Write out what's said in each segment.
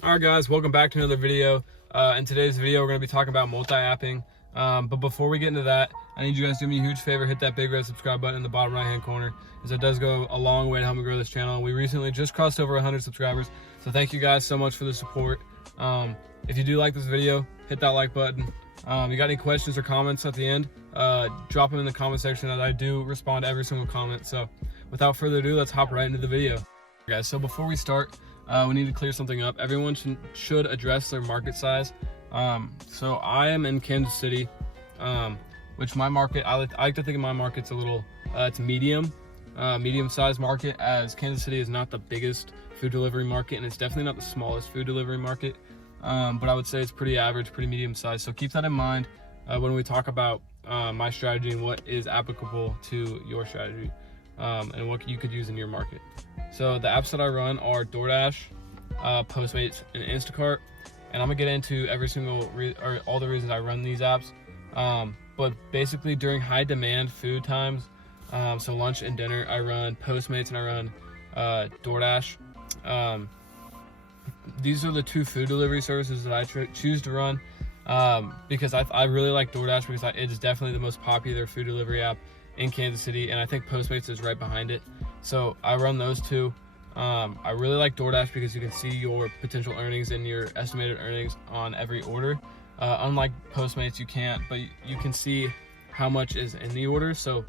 Alright guys, welcome back to another video. In today's video, we're going to be talking about multi-apping. But before we get into that, I need you guys to do me a huge favor, hit that big red subscribe button in the bottom right hand corner, as it does go a long way to help me grow this channel. We recently just crossed over 100 subscribers, so thank you guys so much for the support. If you do like this video, hit that like button. You got any questions or comments at the end, drop them in the comment section, as I do respond to every single comment. So without further ado, let's hop right into the video. Guys, so before we start, we need to clear something up. Everyone should address their market size. So I am in Kansas City, which my market, I like to think of my market's a little, it's medium sized market, as Kansas City is not the biggest food delivery market, and it's definitely not the smallest food delivery market. But I would say it's pretty average, pretty medium sized. So keep that in mind when we talk about my strategy and what is applicable to your strategy, and what you could use in your market. So the apps that I run are Doordash, Postmates, and Instacart, and I'm gonna get into every single or all the reasons I run these apps. But basically during high demand food times, so lunch and dinner, I run Postmates and I run Doordash. These are the two food delivery services that I choose to run, because I really like Doordash because it's definitely the most popular food delivery app in Kansas City, and I think Postmates is right behind it. So I run those two. I really like Doordash because you can see your potential earnings and your estimated earnings on every order. Unlike Postmates, you can't, but you can see how much is in the order. So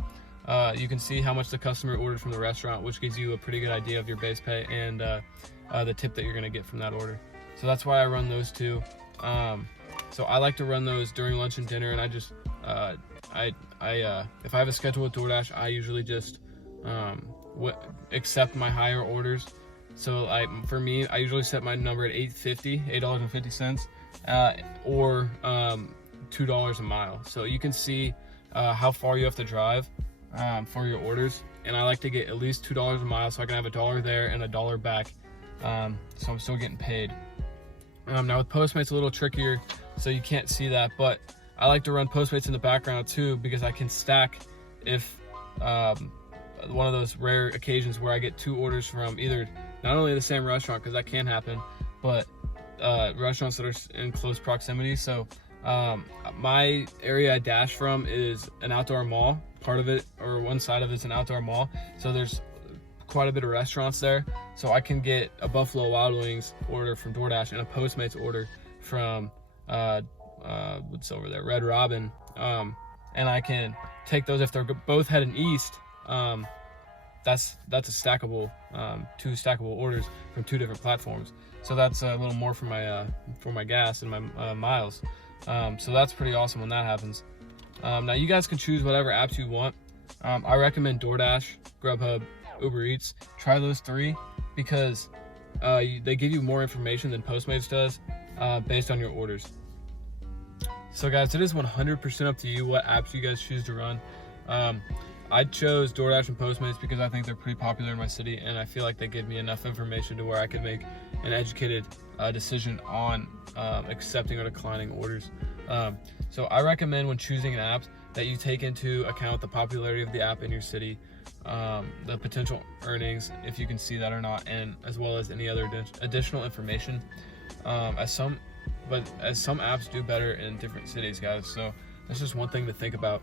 you can see how much the customer ordered from the restaurant, which gives you a pretty good idea of your base pay and the tip that you're gonna get from that order. So that's why I run those two. So I like to run those during lunch and dinner, and I just if I have a schedule with Doordash, I usually just accept my higher orders. So for me, I usually set my number at $8.50, or $2 a mile. So you can see how far you have to drive for your orders, and I like to get at least $2 a mile so I can have $1 there and $1 back, so I'm still getting paid. Now with Postmates, a little trickier, so you can't see that, but I like to run Postmates in the background too, because I can stack if one of those rare occasions where I get two orders from either not only the same restaurant, because that can happen, but restaurants that are in close proximity. So my area I dash from is an outdoor mall. Part of it, or one side of it's an outdoor mall, so there's quite a bit of restaurants there. So I can get a Buffalo Wild Wings order from Doordash and a Postmates order from what's over there, Red Robin, and I can take those if they're both heading east. That's a stackable, two stackable orders from two different platforms. So that's a little more for my gas and my miles. So that's pretty awesome when that happens. Now you guys can choose whatever apps you want. I recommend Doordash, Grubhub, Uber Eats. Try those three because they give you more information than Postmates does, based on your orders. So guys, it is 100% up to you what apps you guys choose to run. I chose Doordash and Postmates because I think they're pretty popular in my city, and I feel like they give me enough information to where I can make an educated decision on accepting or declining orders. So I recommend when choosing an app that you take into account the popularity of the app in your city, the potential earnings, if you can see that or not, and as well as any other additional information. As some apps do better in different cities, guys. So that's just one thing to think about.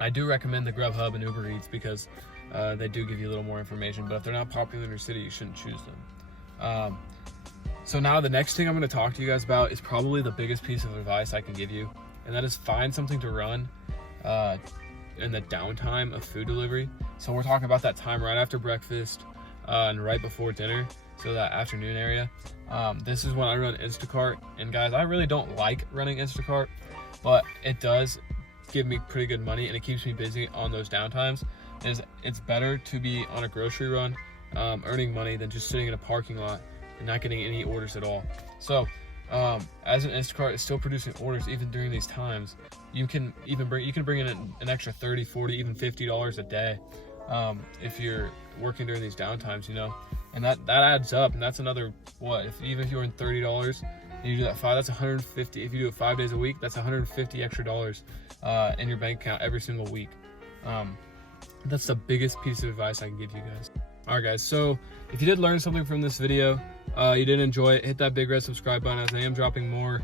I do recommend the Grubhub and Uber Eats because they do give you a little more information, but if they're not popular in your city, you shouldn't choose them. So now the next thing I'm going to talk to you guys about is probably the biggest piece of advice I can give you, and that is find something to run in the downtime of food delivery. So we're talking about that time right after breakfast and right before dinner, so that afternoon area. This is when I run Instacart, and guys, I really don't like running Instacart, but it does give me pretty good money and it keeps me busy on those downtimes. It's better to be on a grocery run earning money than just sitting in a parking lot and not getting any orders at all. So as an Instacart is still producing orders even during these times, you can bring in an extra $30, $40, even $50 a day if you're working during these downtimes, and that adds up, and that's another even if you earn $30 and you do that that's 150. If you do it 5 days a week, that's 150 extra dollars in your bank account every single week. That's the biggest piece of advice I can give you guys. Alright guys, so if you did learn something from this video, you did enjoy it, hit that big red subscribe button, as I am dropping more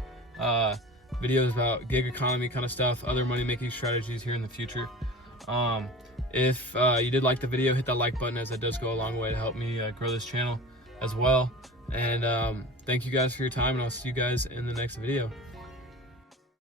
videos about gig economy kind of stuff, other money making strategies here in the future. If you did like the video, hit that like button, as that does go a long way to help me grow this channel as well. And thank you guys for your time, and I'll see you guys in the next video.